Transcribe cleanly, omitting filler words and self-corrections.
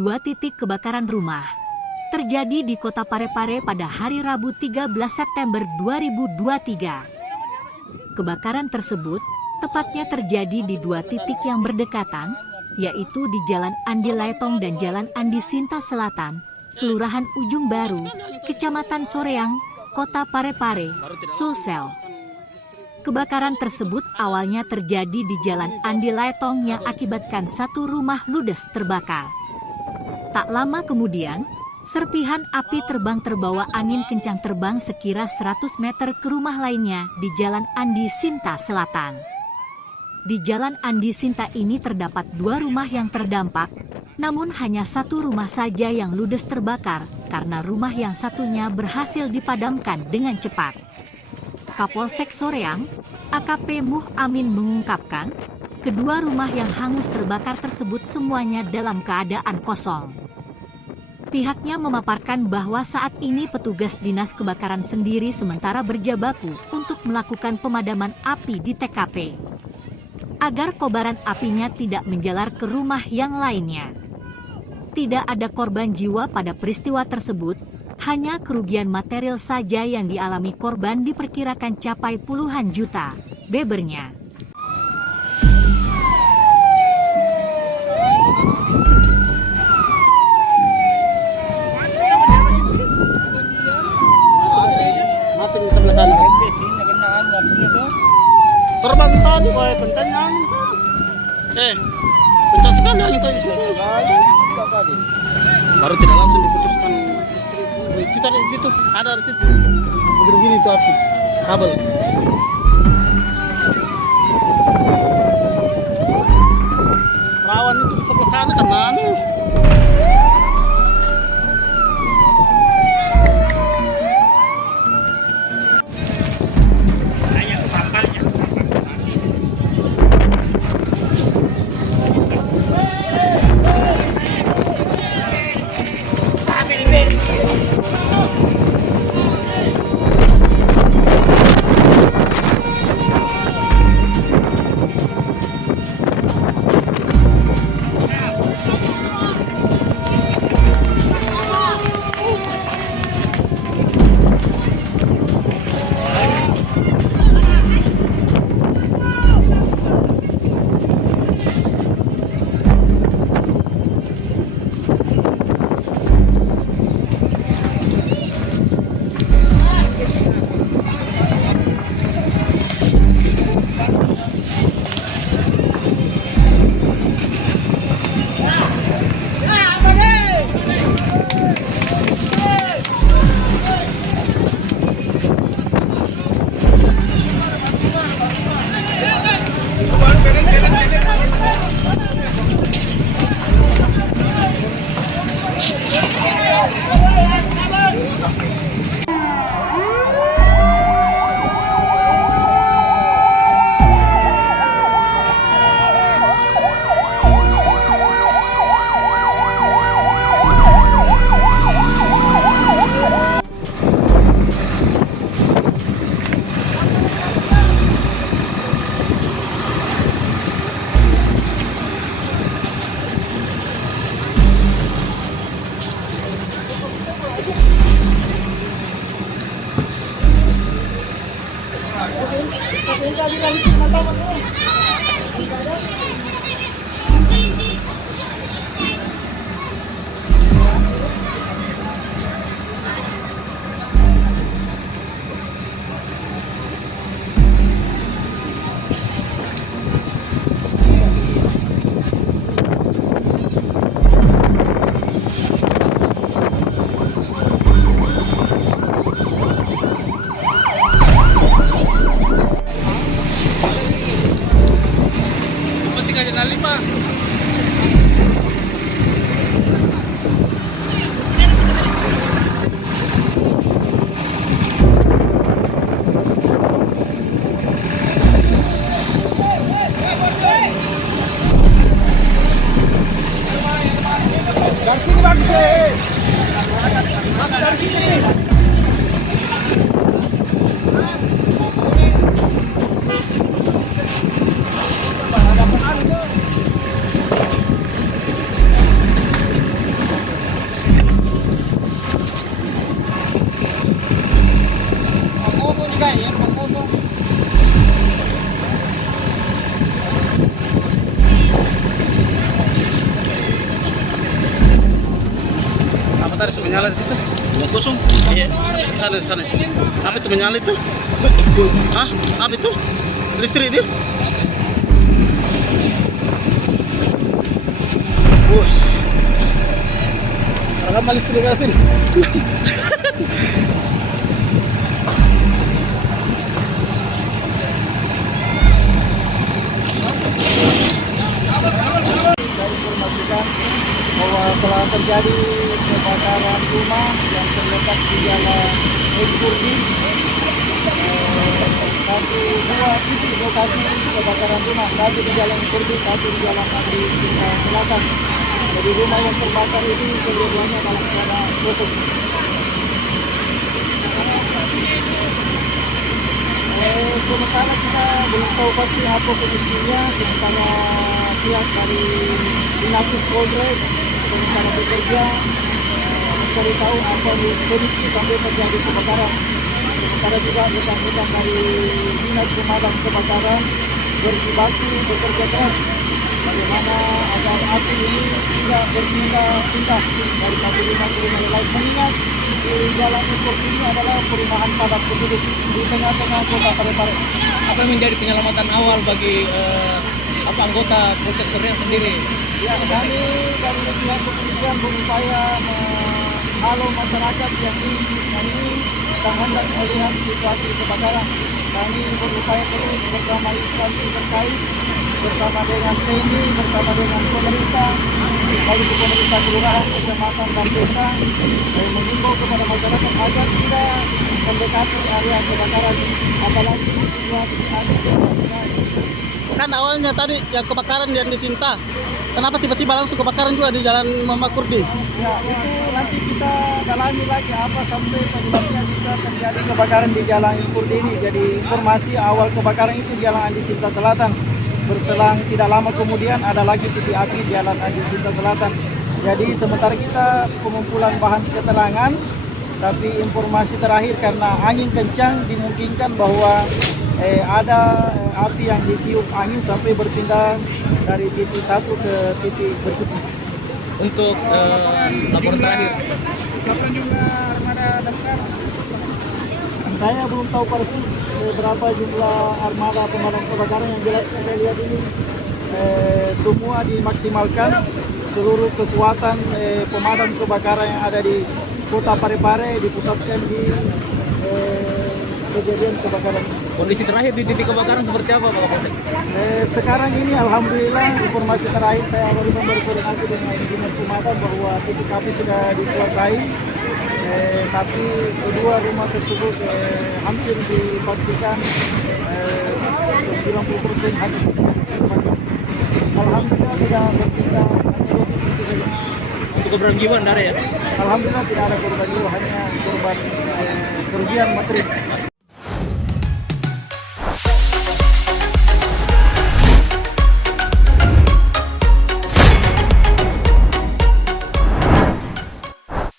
dua titik kebakaran rumah terjadi di Kota Parepare pada hari Rabu 13 September 2023. Kebakaran tersebut tepatnya terjadi di dua titik yang berdekatan, yaitu di Jalan Andi Laetong dan Jalan Andi Sinta Selatan, Kelurahan Ujung Baru, Kecamatan Soreang, Kota Parepare, Sulsel. Kebakaran tersebut awalnya terjadi di Jalan Andi Laetong yang akibatkan satu rumah ludes terbakar. Tak lama kemudian, serpihan api terbang terbawa angin kencang terbang sekira 100 meter ke rumah lainnya di Jalan Andi Sinta Selatan. Di Jalan Andi Sinta ini terdapat dua rumah yang terdampak, namun hanya satu rumah saja yang ludes terbakar karena rumah yang satunya berhasil dipadamkan dengan cepat. Kapolsek Soreang, AKP Muh Amin mengungkapkan, kedua rumah yang hangus terbakar tersebut semuanya dalam keadaan kosong. Pihaknya memaparkan bahwa saat ini petugas dinas kebakaran sendiri sementara berjibaku untuk melakukan pemadaman api di TKP, agar kobaran apinya tidak menjalar ke rumah yang lainnya. Tidak ada korban jiwa pada peristiwa tersebut, hanya kerugian material saja yang dialami korban diperkirakan capai puluhan juta, bebernya. Mati di sebelah sana. Terbang tadi, boy, kencangnya angin. Kencang sekali angin tadi. Baru tidak langsung diputuskan listrik. Kita di situ, ada di situ. Begini itu api, kabel. Rawan itu sebelah sana kanan. menyala di situ. Rumah kosong? Iya. Sana, sana. Apa itu menyala itu? Hah? Apa itu? Listrik itu? Bos. Karena listrik ke sini. Informasikan bahwa telah terjadi kebakaran rumah yang terletak di Jalan Kurdi. Satu dua titik lokasi kebakaran rumah, satu di Jalan Kurdi, satu di Jalan Adi Selatan. Jadi rumah yang terbakar ini keduanya dalam keadaan kosong. Sementara kita belum tahu pasti apa kondisinya, sementara pihak dari Dinafis Polres sementara bekerja mencari tahu apa kondisi sampai terjadi kebakaran. Sementara juga rekan-rekan dari Dinas Pemadam Kebakaran berjibaku bekerja keras bagaimana agar api ini tidak berpindah-pindah dari satu rumah ke rumah lain, mengingat di Jalan Ukur ini adalah perumahan padat penduduk di tengah-tengah kota Parepare. Apa yang menjadi penyelamatan awal bagi anggota Polsek Serian sendiri? Ya, kami dari pihak kepolisian berupaya menghalau masyarakat yang ini hendak melihat situasi kebakaran. Kami berupaya terus bersama instansi terkait, bersama dengan TNI, bersama dengan pemerintah, baik itu pemerintah kelurahan, kecamatan dan desa, mengimbau kepada masyarakat agar tidak mendekati area kebakaran, apalagi situasi ada kan awalnya tadi yang kebakaran yang di Sinta, kenapa tiba-tiba langsung kebakaran juga di Jalan Muhammad Kurdi? Ya, itu nanti kita dalami lagi apa sampai penyebabnya bisa terjadi kebakaran di Jalan Kurdi ini. Jadi informasi awal kebakaran itu di Jalan Adi Sinta Selatan. Berselang tidak lama kemudian ada lagi titik api di Jalan Adi Sinta Selatan. Jadi sementara kita pengumpulan bahan keterangan, tapi informasi terakhir karena angin kencang dimungkinkan bahwa ada api yang ditiup angin sampai berpindah dari titik satu ke titik berikutnya. Untuk laporan terakhir, Kapan juga armada damkar? Saya belum tahu persis berapa jumlah armada pemadam kebakaran. Yang jelas saya lihat ini semua dimaksimalkan, seluruh kekuatan pemadam kebakaran yang ada di kota Parepare dipusatkan di kejadian kebakaran. kondisi terakhir di titik kebakaran seperti apa Pak Kapolsek? Sekarang ini alhamdulillah informasi terakhir saya baru berkoordinasi dengan Dinas Pemadam bahwa titik api sudah dikuasai. Tapi kedua rumah tersebut hampir dipastikan 90% habis. Alhamdulillah tidak berpindah, hanya 2 titik itu saja. Untuk korban jiwa ada ya? Alhamdulillah tidak ada korban jiwa, hanya korban kerugian materi.